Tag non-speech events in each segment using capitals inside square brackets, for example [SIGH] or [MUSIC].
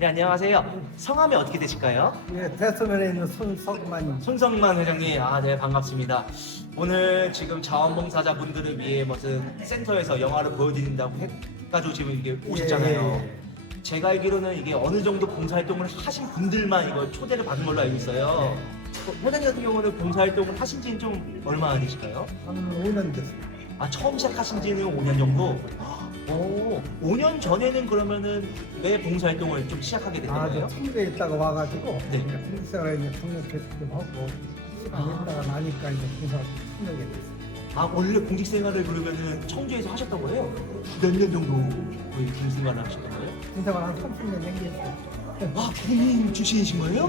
네, 안녕하세요. 성함이 어떻게 되실까요? 예, 대소면에 있는 손석만 손성만 회장님, 아, 네, 반갑습니다. 오늘 지금 자원봉사자분들을 위해 무슨 센터에서 영화를 보여드린다고 해가지고 지금 이게 오셨잖아요. 제가 알기로는 이게 어느 정도 봉사활동을 하신 분들만 이걸 초대를 받은 걸로 알고 있어요. 어, 회장님 같은 경우는 봉사활동을 하신 지는 좀 얼마나 되실까요? 한 5년 됐어요. 아, 처음 시작하신 지는 5년 정도? 오, 5년 전에는 그러면은 왜 봉사활동을 좀 시작하게 된 아, 거예요? 저 청주에 있다가 와가지고 네. 이제 청년 패스 좀 하고 아. 있다가 나니까 이제 공사 참여하게 됐어요. 아 원래 공직 생활을 그러면은 청주에서 하셨던 거예요? 몇 년 정도 거의 공직 생활을 하셨던 거예요? 공사가 한 30년 넘겼어요. 아 군인 출신이신 거예요?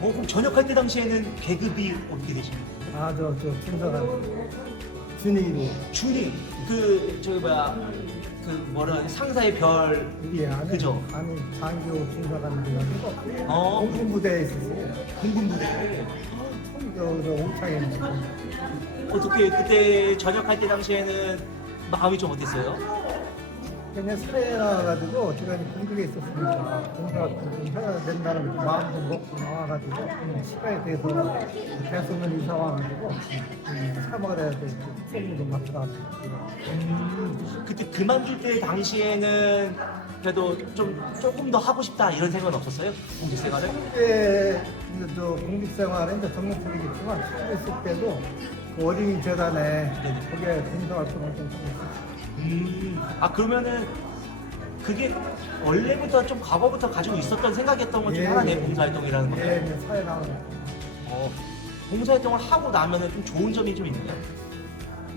어 그럼 전역할 때 당시에는 계급이 어떻게 되신 거예요? 아, 저, 저 공사가 준이로 준이 그 저기 뭐야 그 뭐라? 상사의 별 우리 안에 그죠? 안에 장교 공사관 돼가지고 어. 공군 부대에 있었어요. 공군 부대 저, 저 옥창에 있는 어떻게 그때 전역할 때 당시에는 마음이 좀 어땠어요? 그냥 사회에 나와가지고 제가 이제 공국에 있었으니까 공사가 좀 해야 된다는 마음도 먹고 나와가지고 시간에 대해서 대소면 이사 와가지고 사마가 돼야 돼 총무도 맡아가지고 음, 그때 그만둘 때 당시에는 그래도 좀 조금 더 하고 싶다 이런 생각은 없었어요? 공직 생활을? 그때 이제 저 공직 생활에 이제 정년퇴직했지만 있을 때도 그 어린이 재단에 네네. 거기에 봉사활동을 좀 했었어요. 음, 아 그러면은 그게 원래부터 좀 과거부터 가지고 있었던 생각이었던 것 중에 예, 하나네 예. 봉사활동이라는 거예요. 예, 이제 사회 나오는 어, 봉사활동을 하고 나면은 좀 좋은 점이 좀 있나요?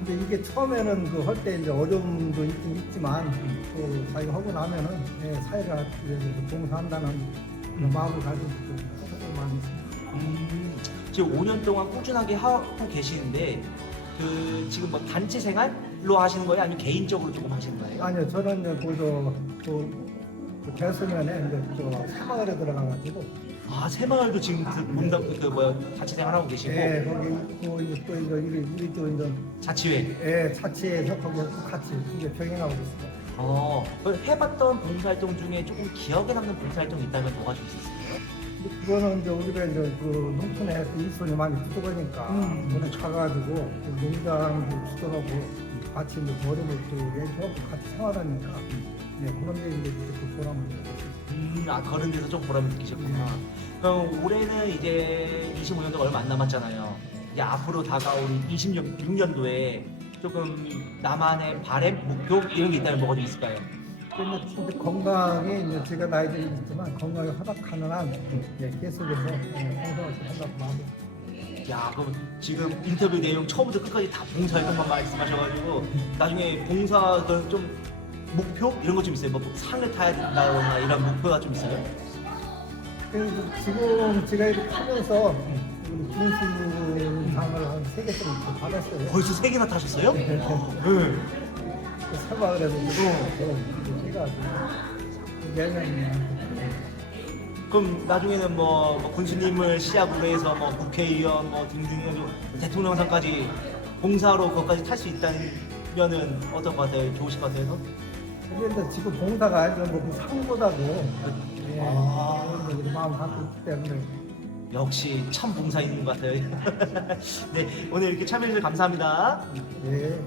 근데 이게 처음에는 그 할 때 이제 어려움도 있긴 있지만 또 자기가 하고 나면은 예, 사회가 위해서 봉사한다는 그런 마음을 가지고 좀 많이. 음, 지금 5년 동안 꾸준하게 하고 계시는데 그 지금 뭐 단체 생활 로 하시는 거예요? 아니면 개인적으로 조금 하시는 거예요? 아니요, 저는 이제 그저 그, 그 대소면에 이제 저 사마을에 들어가가지고 아 새마을도 지금 그 문당 그 뭐야 단체 생활하고 계시고 예, 거기 있고 이제 또 이제 우리 우리 또 이제 자치회. 예, 자치에서 거기서 또 같이 이제 병행하고 있어요. 어, 그 해봤던 봉사활동 중에 조금 기억에 남는 봉사활동 이 있다면 뭐가 좀 있었어요? 근데 그거는 이제 우리가 이제 그 농촌에 그 일손이 많이 부족하니까 음. 오늘 가가지고 그 농장도 주도하고 같이 이제 어려움을 또 얘기하고 같이 생활하니까 예, 그런 게 이제 그 보람을 느꼈어요. 음, 아 그런 데서 좀 보람을 느끼셨구나. 그럼 올해는 이제 25년도가 얼마 안 남았잖아요. 이제 앞으로 다가온 26년도에 조금 나만의 바램, 목표 이런 게 있다면 뭐가 좀 있을까요? 근데 건강에 이제 제가 나이들이 있지만 건강에 허락하는 한 예, 계속해서 예, 행동을 좀 한다고 마음을 야, 그럼 지금 인터뷰 내용 처음부터 끝까지 다 봉사활동만 말씀하셔가지고 나중에 봉사 그좀 목표 이런 거 좀 있어요? 뭐 상을 타야 된다거나 이런 목표가 좀 있어요? 그래서 지금 제가 이렇게 하면서 우리 중수상을 한 세 개 정도 받았어요. 벌써 세 개나 타셨어요? 네. 그 사과를 해서 해가지고 내년 그럼 나중에는 뭐, 뭐 군수님을 시작으로 해서 뭐 국회의원 뭐 등등 대통령상까지 봉사로 그것까지 탈 수 있다면은 어떨 것 같아요? 좋으실 것 같아요? 근데 지금 봉사가 아니라 뭐 상보다도 예, 아. 그런 거 마음 갖고 있기 때문에 역시 참 봉사인인 것 같아요. [LAUGHS] 네, 오늘 이렇게 참여해주셔서 감사합니다. 예.